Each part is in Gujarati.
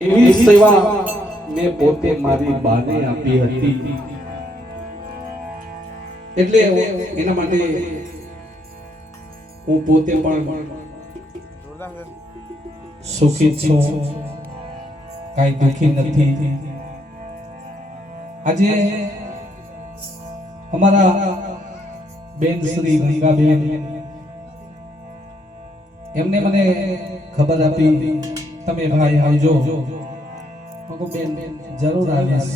એવી સેવા મેં પોતે મારી બાને આપી હતી એટલે એના માટે હું પોતે પણ સુખી છું, કાઈ દુખી નથી. આજે અમારા બેન શ્રી ગંગાબેન એમને મને ખબર આપી તમે ભાઈ આવજો. મગો બેન જરૂર આવીશ,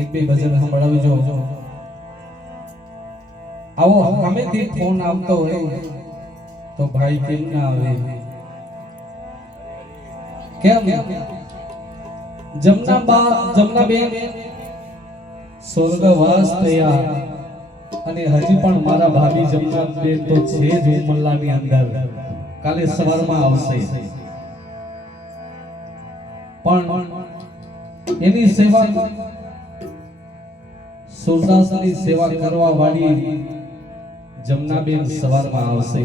એક બે ભજન સંભળાવજો. આવો સામેથી ફોન આવતો હોય તો ભાઈ કેમ ના આવે? કેમ જમનાબેન સ્વર્ગવાસ થયા અને હજી પણ મારા ભાભી જમનાબેન તો છે જ ઉમરલાની અંદર, કાલે સવારમાં આવશે. પણ એની સેવા સુરદાસની સેવા કરવા વાળી જમનાબેન સવારમાં આવશે.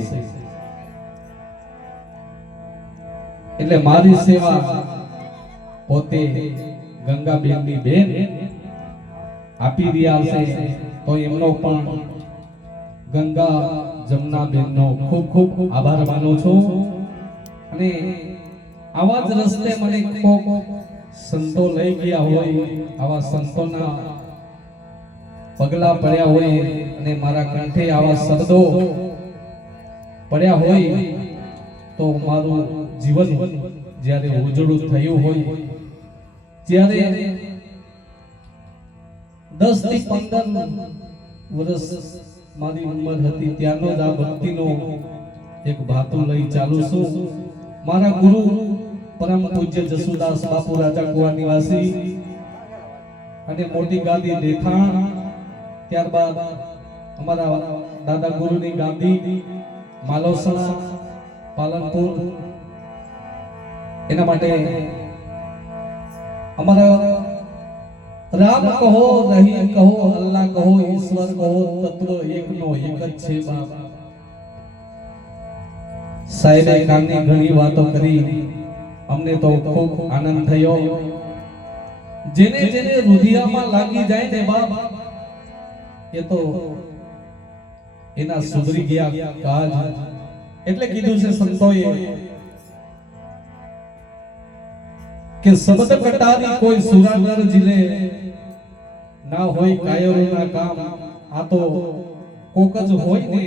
એટલે મારી સેવા પોતે ગંગાબેનની બેન આપી રહ્યા છે, તો એમનો પણ ગંગા જમનાબેનનો ખૂબ ખૂબ આભાર માનું છું. અને આવા જ રસ્તે મને કોક સંતો લઈ ગયા હોય, આવા સંતોના પગલા પડ્યા હોય અને મારા કંઠે આવા શબ્દો પડ્યા હોય તો મારું જીવન જ્યારે ઉજળું થયું હોય, ત્યારે 10 થી 15 વર્ષ મારી ઉંમર હતી ત્યારનો જ આ ભક્તિનો એક ભાતું લઈ ચાલુ છું. મારા ગુરુ પરમ પૂજ્ય જસુદાસ બાપુ રાજા કુવા નિવાસી અને મોટી ગાદી દેથાણ, ત્યારબાદ અમારા દાદા ગુરુની ગાદી માલોસણા પાલનપુર. એના માટે અમારા રામ કહો, રહી કહો, અલ્લાહ કહો, ઈશ્વર કહો, તત્વ એકનો એક જ છે બાપ. સાહેબે કામની ઘણી વાતો કરી, અમને તો ખૂબ આનંદ થયો. જેને જેને રુધિયામાં લાગી જાય ને બાપ, એ તો એના સુધરી ગયા કાજ. એટલે કીધું છે સંતોએ કે શબ્દ કટારી કોઈ સુરાનર જીલે, ના હોય કાયરોના કામ. આ તો કોક જ હોય ને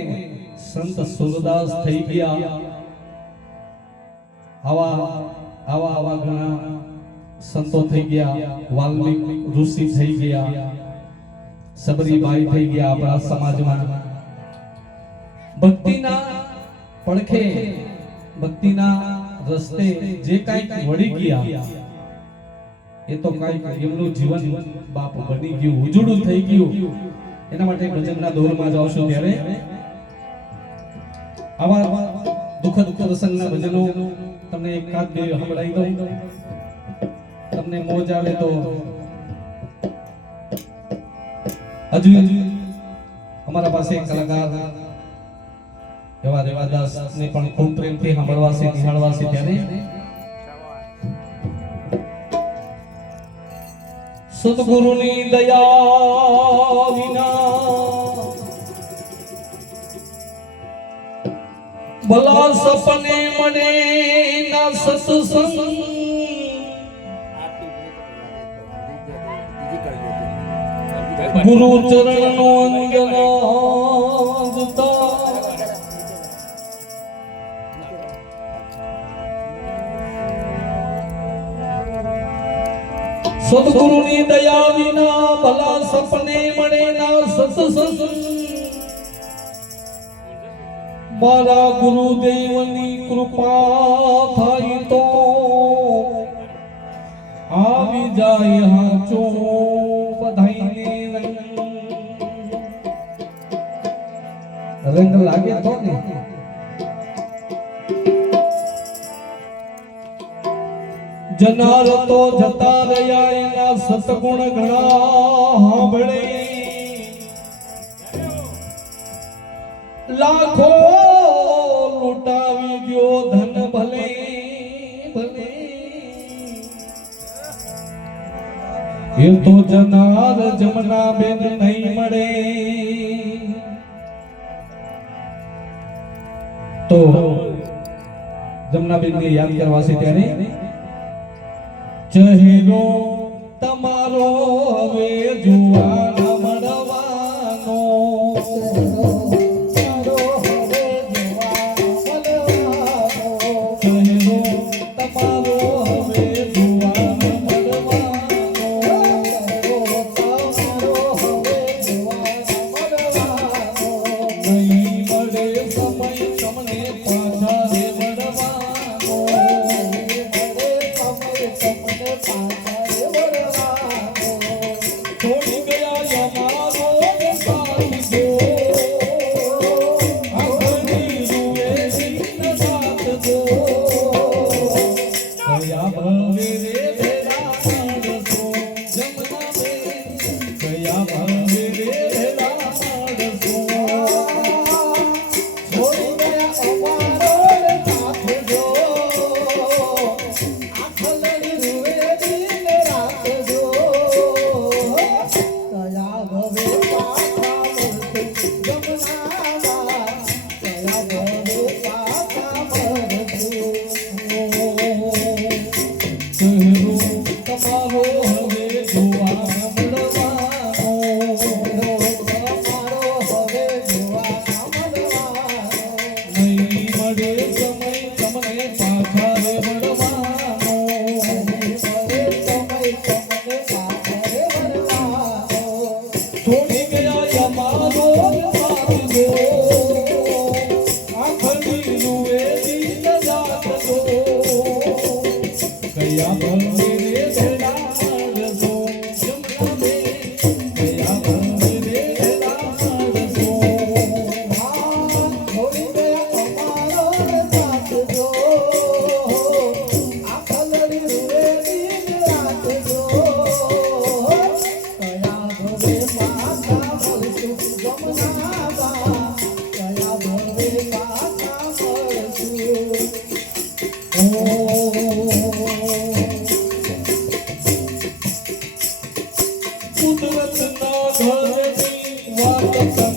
સંત સુરદાસ થઈ ગયા. આવા ઘણા સંતો થઈ ગયા. વાલ્મીક ઋષિ થઈ ગયા, સબરીબાઈ થઈ ગયા. આપણા સમાજમાં ભક્તિના પડખે, ભક્તિના રસ્તે જે કાંઈક વળી ગયા એ તો કાંઈક એમનું જીવન બાપ બની ગયું, ઉજળું થઈ ગયું. એના માટે ભજનના દોરમાં જાવશો ત્યારે આવા દુઃખદ પ્રસંગના ભજનો તમને એકાદ બે સંભળાવી દઉં. તમને મોજ આવે તો હજુ અમારા પાસે કલાકાર એવા રેવાદાસ ને પણ ખૂબ પ્રેમથી સાંભળવાશે, નિહાળવાશે. ત્યારે સદગુરુની દયા વિના ભલા સપને મળે ના સત્સંગ. ગુરુ ચરણ નો અંજના સદગુરુની દયા વિના ભલા સપને મળે ના સત્સંગ. મારા ગુરુદેવની કૃપા થાય તો આવી જાય હાચો બધાઈને રંગ લાગે તો ને. જનાર તો જતા રહ્યા, એના સતગુણ ઘણા સાંભળે. લાખો લૂંટાવી દ્યો ધન ભલે ભલે એ તો જનાર જમના બેન નહીં મળે તો જમના બેન ને યાદ કરવા છે ત્યારે ચહેરો તમારો હવે જોવા મળવાનો કુદરતના ઘરની વાત